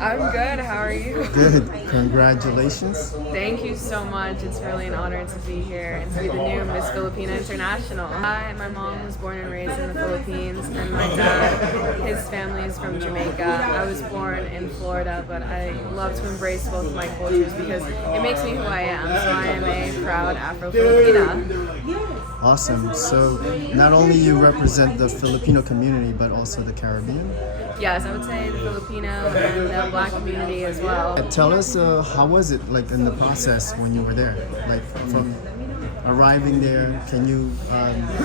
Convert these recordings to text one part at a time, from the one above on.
I'm good. How are you? Good. Congratulations. Thank you so much. It's really an honor to be here and to be the new Miss Filipina International. My mom was born and raised in the Philippines, and my dad, his family is from Jamaica. I was born in Florida, but I love to embrace both of my cultures because it makes me who I am. So I am a proud Afro-Filipina. Awesome. So not only you represent the Filipino community, but also the Caribbean. Yes, I would say the Filipino and the Black community as well. Tell us, how was it like in the process when you were there? Like from arriving there, can you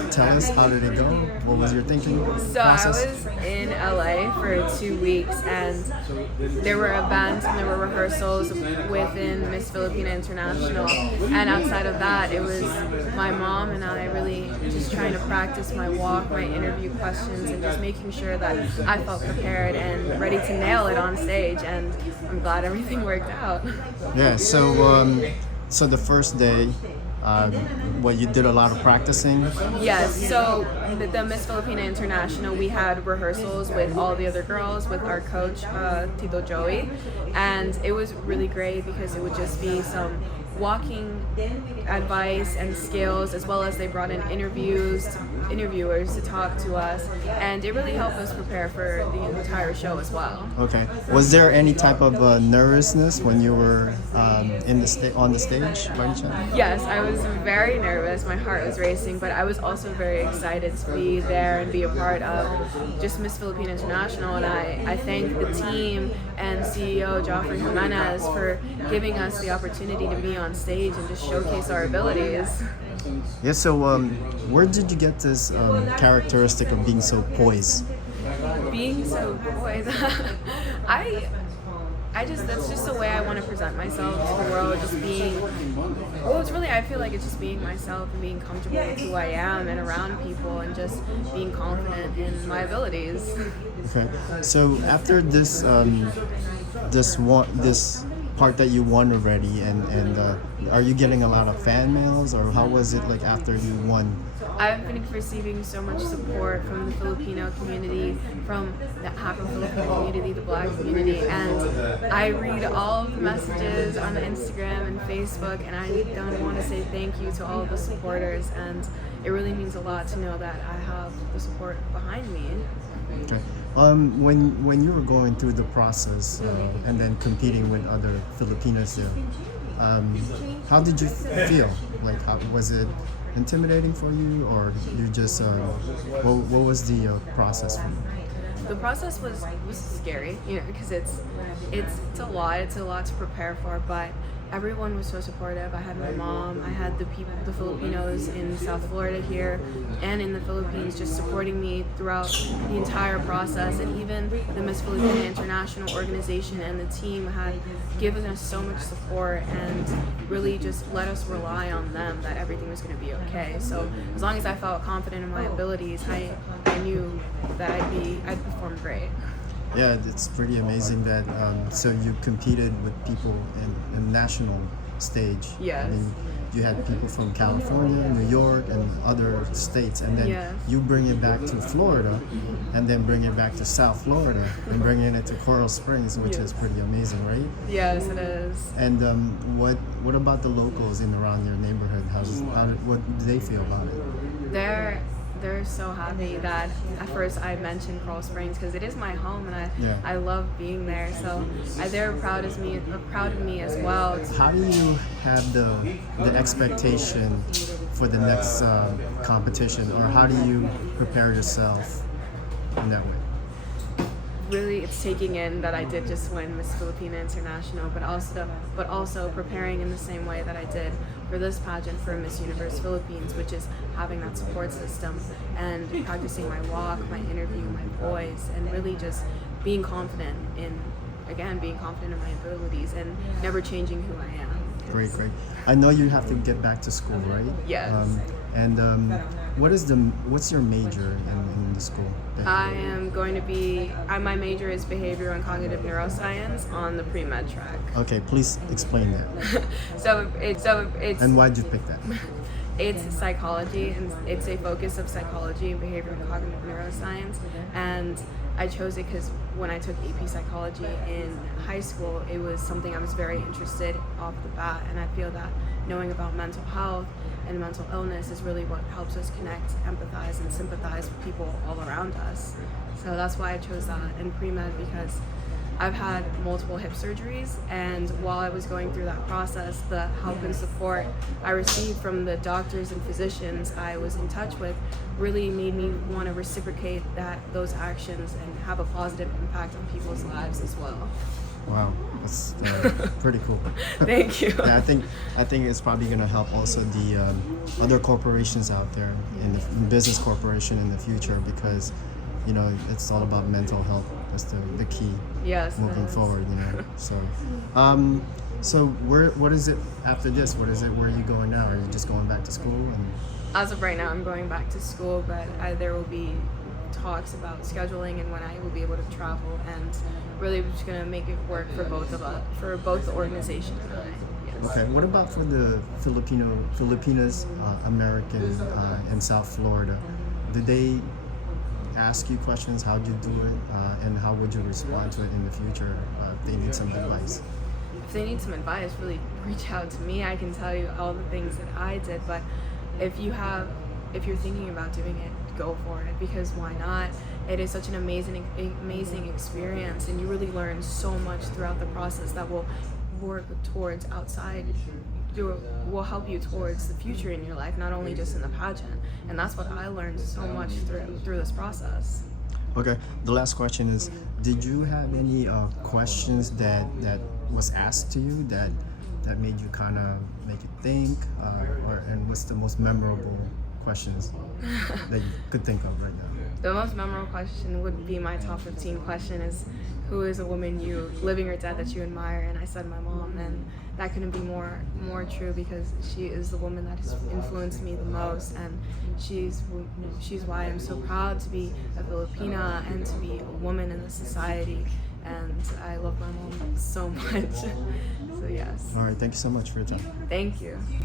tell us how did it go? What was your thinking So process? I was in LA for 2 weeks, and there were events and there were rehearsals within Miss Filipina International, and outside of that it was my mom and I really just trying to practice my walk, my interview questions, and just making sure that I felt prepared and ready to nail it on stage, and I'm glad everything worked out. Yeah. So the first day, you did a lot of practicing. Yes, so the Miss Filipina International, we had rehearsals with all the other girls, with our coach, Tito Joey, and it was really great because it would just be some walking advice and skills, as well as they brought in interviewers to talk to us, and it really helped us prepare for the entire show as well. Okay. Was there any type of nervousness when you were on the stage by any chance? Yes, I was very nervous. My heart was racing, but I was also very excited to be there and be a part of just Miss Filipina International. And I thank the team and CEO Joffrey Jimenez for giving us the opportunity to be on stage and just showcase our abilities. Yeah. So where did you get this characteristic of being so poised? Being so poised, that's just the way I want to present myself to the world, just being, I feel like it's just being myself and being comfortable with who I am and around people and just being confident in my abilities. Okay. So after this part that you won already, and are you getting a lot of fan mails, or how was it like after you won? I've been receiving so much support from the Filipino community, from the Afro-Filipino community, the Black community, and I read all of the messages on Instagram and Facebook, and I don't want to say thank you to all of the supporters, and it really means a lot to know that I have the support behind me. Okay. When you were going through the process and then competing with other Filipinos there, how did you feel? Like, was it intimidating for you, or you just what was the process for you? The process was scary, because it's a lot to prepare for, but everyone was so supportive. I had my mom, I had the Filipinos in South Florida here and in the Philippines just supporting me throughout the entire process, and even the Miss Filipina International organization and the team had given us so much support and really just let us rely on them that everything was going to be okay. So as long as I felt confident in my abilities, I knew that I'd perform great. Yeah, it's pretty amazing that so you competed with people in national stage. Yes. I mean, you had people from California, New York, and other states, and then Yes. you bring it back to Florida, and then bring it back to South Florida, and bringing it to Coral Springs, which is pretty amazing, right? Yes, it is. And what about the locals in around your neighborhood? What do they feel about it? They're so happy that at first I mentioned Coral Springs because it is my home, and I love being there. So they're proud of me as well. How do you have the expectation for the next competition, or how do you prepare yourself in that way? Really, it's taking in that I did just win Miss Filipina International, but also preparing in the same way that I did for this pageant for Miss Universe Philippines, which is having that support system and practicing my walk, my interview, my voice, and really just being confident in my abilities and never changing who I am. Great. I know you have to get back to school, right? Yes. What's your major in the school? I am going to be. My major is behavioral and cognitive neuroscience on the pre-med track. Okay, please explain that. So it's. And why'd you pick that? It's psychology, and it's a focus of psychology and behavioral and cognitive neuroscience. And I chose it because when I took AP psychology in high school, it was something I was very interested off the bat, and I feel that knowing about mental health and mental illness is really what helps us connect, empathize, and sympathize with people all around us. So that's why I chose that in pre-med, because I've had multiple hip surgeries, and while I was going through that process, the help and support I received from the doctors and physicians I was in touch with really made me want to reciprocate those actions and have a positive impact on people's lives as well. Wow, that's pretty cool. Thank you. Yeah, I think it's probably going to help also the other corporations out there in the business corporation in the future, because you know it's all about mental health. That's the key. Yes. Moving forward, you know. So what is it after this? What is it? Where are you going now? Are you just going back to school? And As of right now, I'm going back to school, but there will be talks about scheduling and when I will be able to travel, and really we're just gonna make it work for both of us, for both the organization and I. Yes. okay, what about for the Filipinas, American, in South Florida? Did they ask you questions? How'd you do it? And how would you respond to it in the future if they need some advice? If they need some advice, really reach out to me. I can tell you all the things that I did, but if you're thinking about doing it, go for it, because why not? It is such an amazing experience, and you really learn so much throughout the process that will work towards will help you towards the future in your life, not only just in the pageant. And that's what I learned so much through this process. Okay, the last question is, did you have any questions that was asked to you that made you kind of make you think, and what's the most memorable questions that you could think of right now? The most memorable question would be my top 15 question is, who is a woman, you living or dead, that you admire? And I said my mom, and that couldn't be more true, because she is the woman that has influenced me the most, and she's why I'm so proud to be a Filipina and to be a woman in the society. And I love my mom so much. So yes. All right, thank you so much for your time. Thank you.